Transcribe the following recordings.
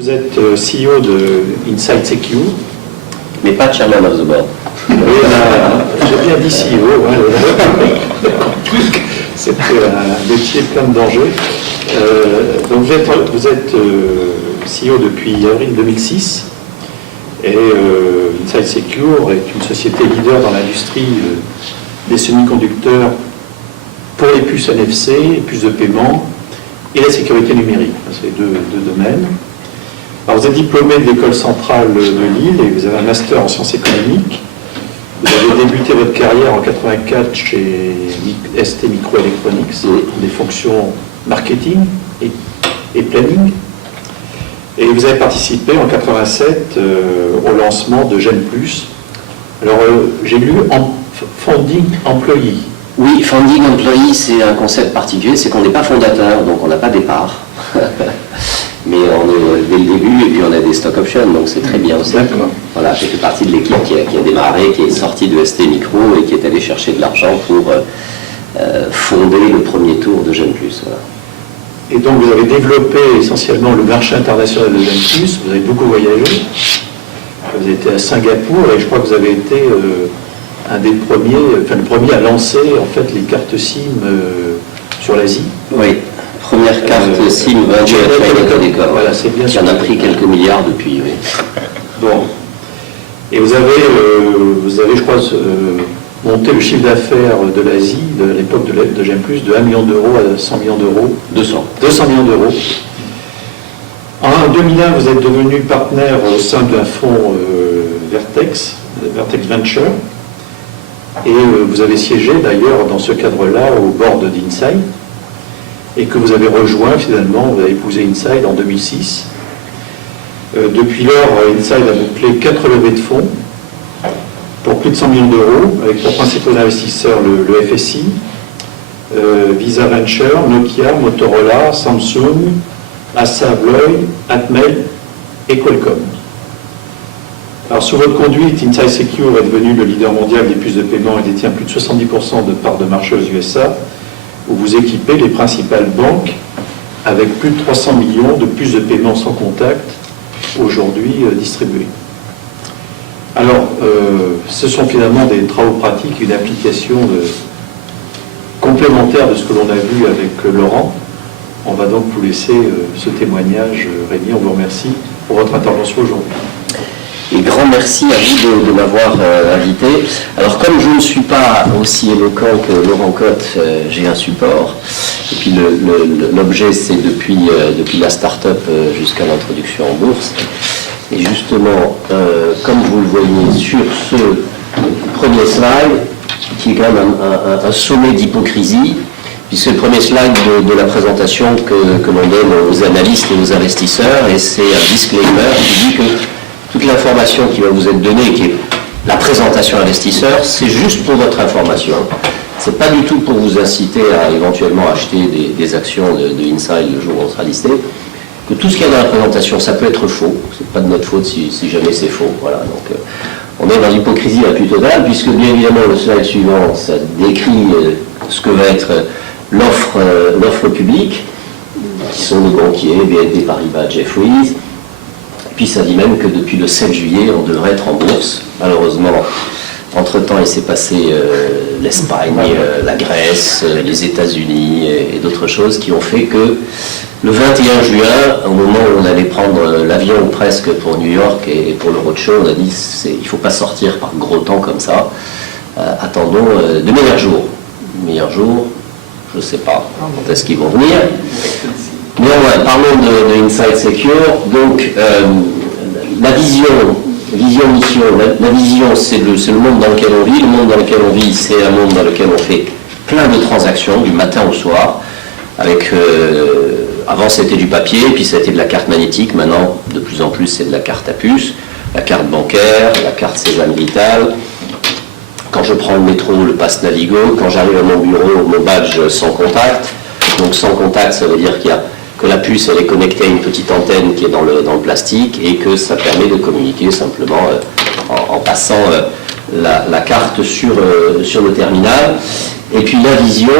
Vous êtes CEO de Inside Secure. Mais pas chairman of the board. Oui, j'ai bien dit CEO. C'était un métier plein de dangers. Donc vous êtes CEO depuis avril 2006 et Inside Secure est une société leader dans l'industrie des semi-conducteurs pour les puces NFC, les puces de paiement et la sécurité numérique. C'est les deux domaines. Alors, vous êtes diplômé de l'école centrale de Lille et vous avez un master en sciences économiques. Vous avez débuté votre carrière en 84 chez ST Microelectronics, des fonctions marketing et planning. Et vous avez participé en 87 au lancement de Gen+. Alors, j'ai lu Founding Employee. Oui, Founding Employee, c'est un concept particulier, c'est qu'on n'est pas fondateur, donc on n'a pas des parts. Mais on est dès le début et puis on a des stock options, donc c'est très bien aussi. D'accord. Voilà, j'ai fait partie de l'équipe qui a démarré, qui est sortie de ST Micro et qui est allée chercher de l'argent pour fonder le premier tour de Gen+. Voilà. Et donc vous avez développé essentiellement le marché international de Gen+, vous avez beaucoup voyagé, vous avez été à Singapour et je crois que vous avez été un des premiers, enfin le premier à lancer en fait les cartes SIM sur l'Asie. Oui. Première carte SIM vendue à Telecom. Voilà, c'est bien. Qui en a pris quelques milliards depuis, oui. Bon. Et vous avez, je crois, monté le chiffre d'affaires de l'Asie, de l'époque de Gen+, de 1 million d'euros à 100 millions d'euros. 200 millions d'euros. En 2001, vous êtes devenu partenaire au sein d'un fonds Vertex Venture. Et vous avez siégé d'ailleurs dans ce cadre-là au board d'Inside. Et que vous avez rejoint finalement, vous avez épousé Inside en 2006. Depuis lors, Inside a bouclé 4 levées de fonds pour plus de 100 millions d'euros, avec pour principaux investisseurs le FSI, Visa Venture, Nokia, Motorola, Samsung, Assa Abloy, Atmel et Qualcomm. Alors sous votre conduite, Inside Secure est devenu le leader mondial des puces de paiement et détient plus de 70% de parts de marché aux USA, où vous équipez les principales banques avec plus de 300 millions de puces de paiement sans contact aujourd'hui distribuées. Alors, ce sont finalement des travaux pratiques, une application complémentaire de ce que l'on a vu avec Laurent. On va donc vous laisser ce témoignage. Rémi, on vous remercie pour votre intervention aujourd'hui. Et grand merci à vous de m'avoir invité. Alors comme je ne suis pas aussi éloquent que Laurent Cotte, j'ai un support. Et puis l'objet c'est depuis la start-up jusqu'à l'introduction en bourse. Et justement, comme vous le voyez sur ce premier slide, qui est quand même un sommet d'hypocrisie, puisque c'est le premier slide de la présentation que l'on donne aux analystes et aux investisseurs, et c'est un disclaimer qui dit que toute l'information qui va vous être donnée, qui est la présentation investisseur, c'est juste pour votre information. Ce n'est pas du tout pour vous inciter à éventuellement acheter des actions de Inside le jour où on sera listé. Que tout ce qu'il y a dans la présentation, ça peut être faux. Ce n'est pas de notre faute si jamais c'est faux. Voilà, donc, on est dans l'hypocrisie la plus totale, puisque bien évidemment le slide suivant, ça décrit ce que va être l'offre publique, qui sont les banquiers, BNP Paribas, Jefferies. Puis ça dit même que depuis le 7 juillet, on devrait être en bourse. Malheureusement, entre-temps, il s'est passé l'Espagne, la Grèce, les États-Unis et d'autres choses qui ont fait que le 21 juin, au moment où on allait prendre l'avion ou presque pour New York et pour le roadshow, on a dit il ne faut pas sortir par gros temps comme ça. Attendons de meilleurs jours. Meilleurs jours, je ne sais pas quand est-ce qu'ils vont venir. Néanmoins, parlons de Inside Secure. Donc, la vision, mission. La vision, c'est le monde dans lequel on vit. Le monde dans lequel on vit, c'est un monde dans lequel on fait plein de transactions, du matin au soir. Avec, avant, c'était du papier, puis c'était de la carte magnétique. Maintenant, de plus en plus, c'est de la carte à puce, la carte bancaire, la carte Sésame Vital. Quand je prends le métro, le pass Navigo. Quand j'arrive à mon bureau, mon badge sans contact. Donc, sans contact, ça veut dire que la puce elle est connectée à une petite antenne qui est dans le plastique et que ça permet de communiquer simplement en passant la carte sur le terminal. Et puis la vision,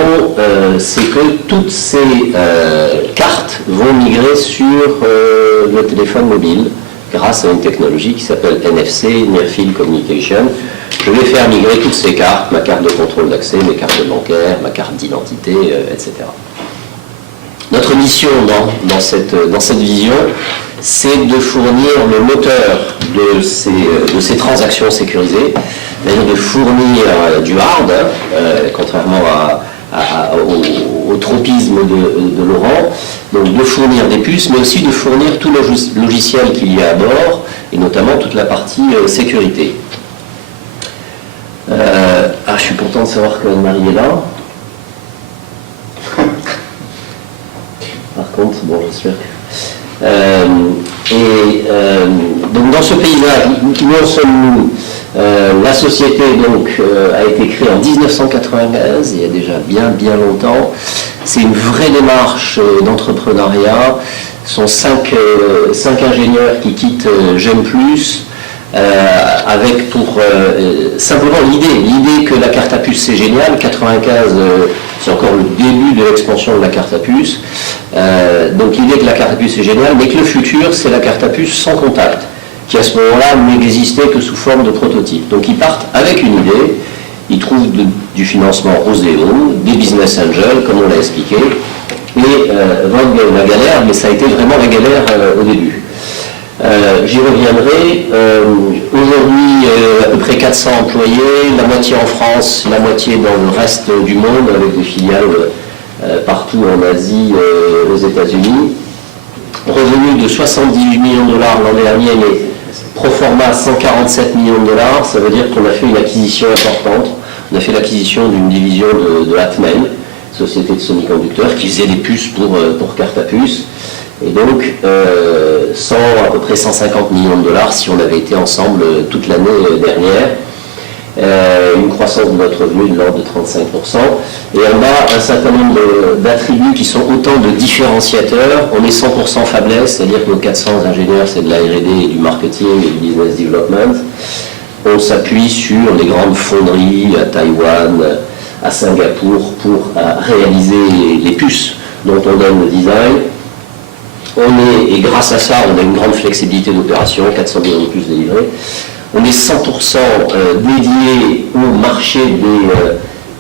c'est que toutes ces cartes vont migrer sur le téléphone mobile grâce à une technologie qui s'appelle NFC, Near Field Communication. Je vais faire migrer toutes ces cartes, ma carte de contrôle d'accès, mes cartes bancaires, ma carte d'identité, etc. Notre mission dans cette vision, c'est de fournir le moteur de ces transactions sécurisées, c'est-à-dire de fournir du hard, contrairement au tropisme de Laurent, donc de fournir des puces, mais aussi de fournir tout le logiciel qu'il y a à bord, et notamment toute la partie sécurité. Je suis content de savoir que Marie est là. Par contre, bon, j'espère que... donc dans ce paysage, où en sommes-nous? La société donc a été créée en 1995, il y a déjà bien longtemps. C'est une vraie démarche d'entrepreneuriat. Ce sont cinq ingénieurs qui quittent J'aime Plus, avec pour simplement l'idée que la carte à puce c'est génial. 95, c'est encore le début de l'expansion de la carte à puce. Donc l'idée que la carte à puce c'est génial, mais que le futur c'est la carte à puce sans contact, qui à ce moment-là n'existait que sous forme de prototype. Donc ils partent avec une idée, ils trouvent du financement Roséo, des business angels, comme on l'a expliqué, et Vogue la galère, mais ça a été vraiment la galère au début. J'y reviendrai. Aujourd'hui, à peu près 400 employés, la moitié en France, la moitié dans le reste du monde, avec des filiales partout en Asie, aux États-Unis. Revenu de 78 millions de dollars l'an dernier, mais pro forma 147 millions de dollars, ça veut dire qu'on a fait une acquisition importante. On a fait l'acquisition d'une division de Atmel, société de semi-conducteurs, qui faisait des puces pour carte à puce. Et donc, à peu près 150 millions de dollars si on avait été ensemble toute l'année dernière. Une croissance de notre revenu de l'ordre de 35%. Et on a un certain nombre d'attributs qui sont autant de différenciateurs. On est 100% fabless, c'est-à-dire que nos 400 ingénieurs, c'est de la R&D et du marketing et du business development. On s'appuie sur les grandes fonderies à Taïwan, à Singapour, pour réaliser les puces dont on donne le design. Et grâce à ça, on a une grande flexibilité d'opération, 400 millions de puces délivrées. On est 100% dédié au marché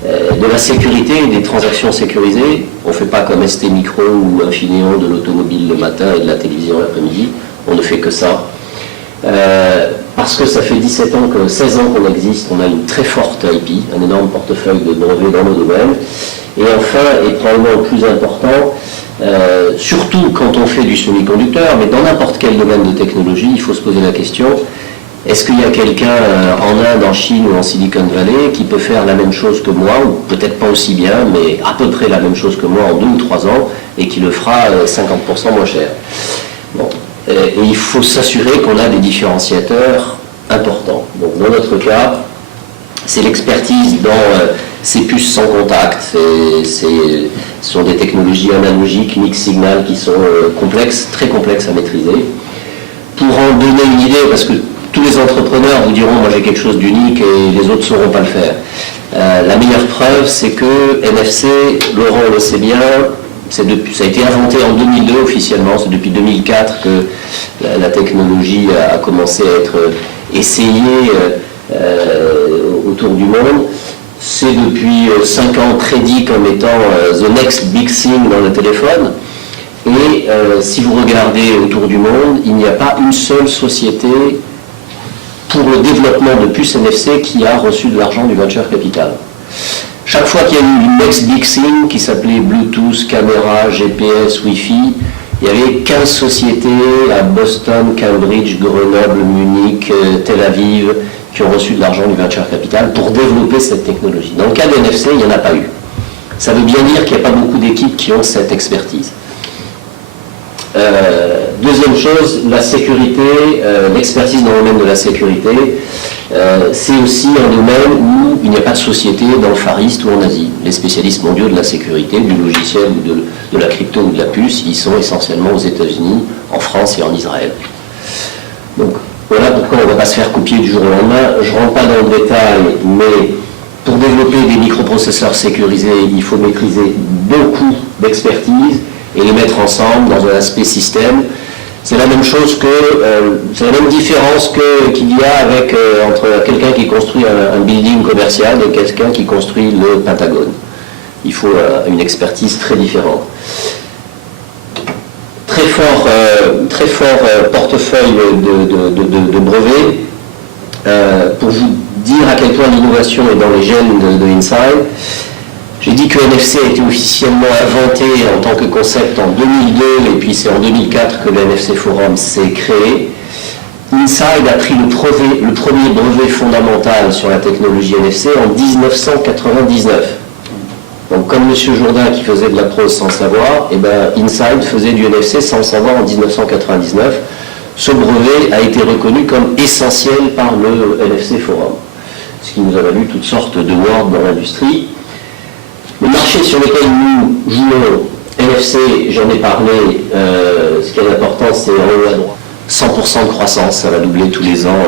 de la sécurité et des transactions sécurisées. On ne fait pas comme ST Micro ou Infineon de l'automobile le matin et de la télévision l'après-midi. On ne fait que ça. Parce que ça fait 16 ans qu'on existe, on a une très forte IP, un énorme portefeuille de brevets dans nos domaines. Et enfin, et probablement le plus important, surtout quand on fait du semi-conducteur, mais dans n'importe quel domaine de technologie, il faut se poser la question, est-ce qu'il y a quelqu'un en Inde, en Chine ou en Silicon Valley qui peut faire la même chose que moi, ou peut-être pas aussi bien, mais à peu près la même chose que moi en 2 ou 3 ans, et qui le fera 50% moins cher? Bon. Et il faut s'assurer qu'on a des différenciateurs importants. Donc dans notre cas, c'est l'expertise dans ces puces sans contact. Ce sont des technologies analogiques, mixed signal, qui sont complexes, très complexes à maîtriser. Pour en donner une idée, parce que tous les entrepreneurs vous diront, moi j'ai quelque chose d'unique et les autres ne sauront pas le faire. La meilleure preuve, c'est que NFC, Laurent le sait bien, ça a été inventé en 2002 officiellement, c'est depuis 2004 que la technologie a commencé à être essayée autour du monde. C'est depuis 5 ans prédit comme étant the next big thing dans le téléphone. Et si vous regardez autour du monde, il n'y a pas une seule société pour le développement de puces NFC qui a reçu de l'argent du venture capital. Chaque fois qu'il y a eu une next big thing qui s'appelait Bluetooth, caméra, GPS, Wi-Fi, il y avait 15 sociétés à Boston, Cambridge, Grenoble, Munich, Tel Aviv qui ont reçu de l'argent du venture capital pour développer cette technologie. Dans le cas de NFC, il n'y en a pas eu. Ça veut bien dire qu'il n'y a pas beaucoup d'équipes qui ont cette expertise. Deuxième chose, la sécurité, l'expertise dans le domaine de la sécurité, c'est aussi un domaine où il n'y a pas de société dans le Far East ou en Asie. Les spécialistes mondiaux de la sécurité, du logiciel ou de la crypto ou de la puce, ils sont essentiellement aux États-Unis, en France et en Israël. Donc voilà pourquoi on ne va pas se faire copier du jour au lendemain. Je ne rentre pas dans le détail, mais Pour développer des microprocesseurs sécurisés, il faut maîtriser beaucoup d'expertise et les mettre ensemble dans un aspect système. C'est la même chose c'est la même différence qu'il y a avec, entre quelqu'un qui construit un building commercial et quelqu'un qui construit le Pentagone. Il faut une expertise très différente. Très fort portefeuille de brevets. Pour vous dire à quel point l'innovation est dans les gènes de Inside, j'ai dit que NFC a été officiellement inventé en tant que concept en 2002 et puis c'est en 2004 que le NFC Forum s'est créé. Inside a pris le premier brevet fondamental sur la technologie NFC en 1999. Donc comme M. Jourdain qui faisait de la prose sans savoir, et ben Inside faisait du NFC sans le savoir en 1999. Ce brevet a été reconnu comme essentiel par le NFC Forum, ce qui nous a valu toutes sortes de words dans l'industrie. Le marché sur lequel nous jouons, NFC, j'en ai parlé, ce qui est important, c'est en haut à droite. 100% de croissance, ça va doubler tous les ans,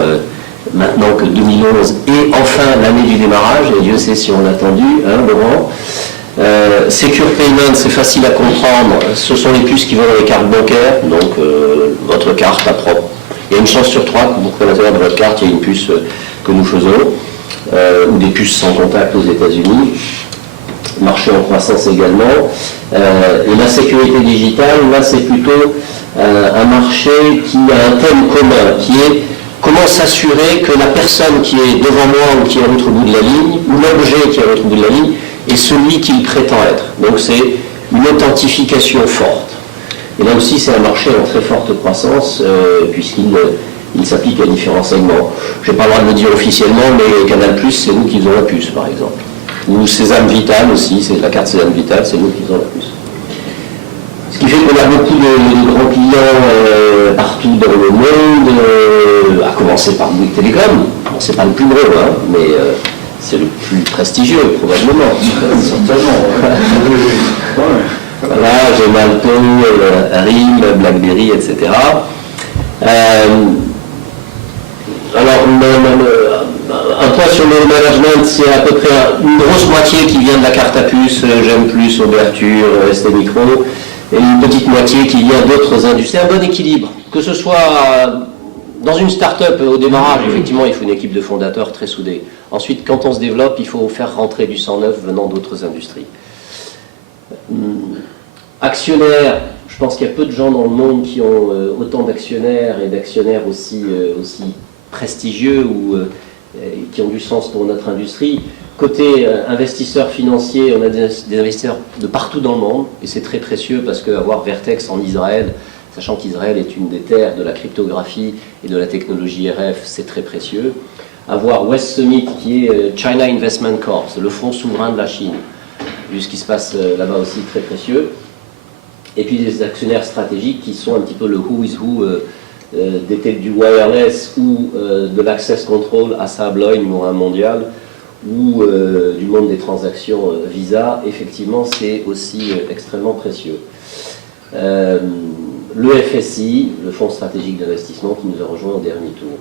maintenant que 2011 et enfin l'année du démarrage, et Dieu sait si on l'a attendu, hein, Laurent. Secure Payment, c'est facile à comprendre, ce sont les puces qui vont dans les cartes bancaires, donc votre carte à propre. Il y a une chance sur 3 pour qu'à l'intérieur de votre carte, il y ait une puce que nous faisons, ou des puces sans contact aux États-Unis. Marché en croissance également. Et la sécurité digitale, là c'est plutôt un marché qui a un thème commun, qui est comment s'assurer que la personne qui est devant moi ou qui est à l'autre bout de la ligne, ou l'objet qui est à l'autre bout de la ligne, est celui qu'il prétend être. Donc c'est une authentification forte. Et là aussi c'est un marché en très forte croissance, puisqu'il s'applique à différents segments. Je n'ai pas le droit de le dire officiellement, mais Canal+, c'est nous qui faisons la puce par exemple. Ou Sésame Vital aussi, c'est la carte Sésame Vital, c'est nous qui faisons la puce. Ce qui fait qu'on a beaucoup de grands clients partout dans le monde, à commencer par Bouygues Télécom. Bon, c'est pas le plus gros, hein, mais c'est le plus prestigieux, probablement. Certainement. Voilà, Gemalto, RIM, BlackBerry, etc. Alors, un point sur le management, c'est à peu près une grosse moitié qui vient de la carte à puce, J'aime plus, Ouverture, ST Micro, et une petite moitié qui vient d'autres industries. C'est un bon équilibre, que ce soit dans une start-up au démarrage, effectivement, il faut une équipe de fondateurs très soudée. Ensuite, quand on se développe, il faut faire rentrer du sang neuf venant d'autres industries. Actionnaires, je pense qu'il y a peu de gens dans le monde qui ont autant d'actionnaires et d'actionnaires aussi prestigieux ou qui ont du sens pour notre industrie. Côté investisseurs financiers, on a des investisseurs de partout dans le monde, et c'est très précieux parce qu'avoir Vertex en Israël, sachant qu'Israël est une des terres de la cryptographie et de la technologie RF, c'est très précieux. Avoir West Summit, qui est China Investment Corp, le fonds souverain de la Chine, vu ce qui se passe là-bas aussi, très précieux. Et puis des actionnaires stratégiques qui sont un petit peu le who is who du wireless ou de l'access control à Abloy, numéro 1 mondial, ou du monde des transactions Visa. Effectivement, c'est aussi extrêmement précieux. Le FSI, le Fonds stratégique d'investissement, qui nous a rejoint au dernier tour.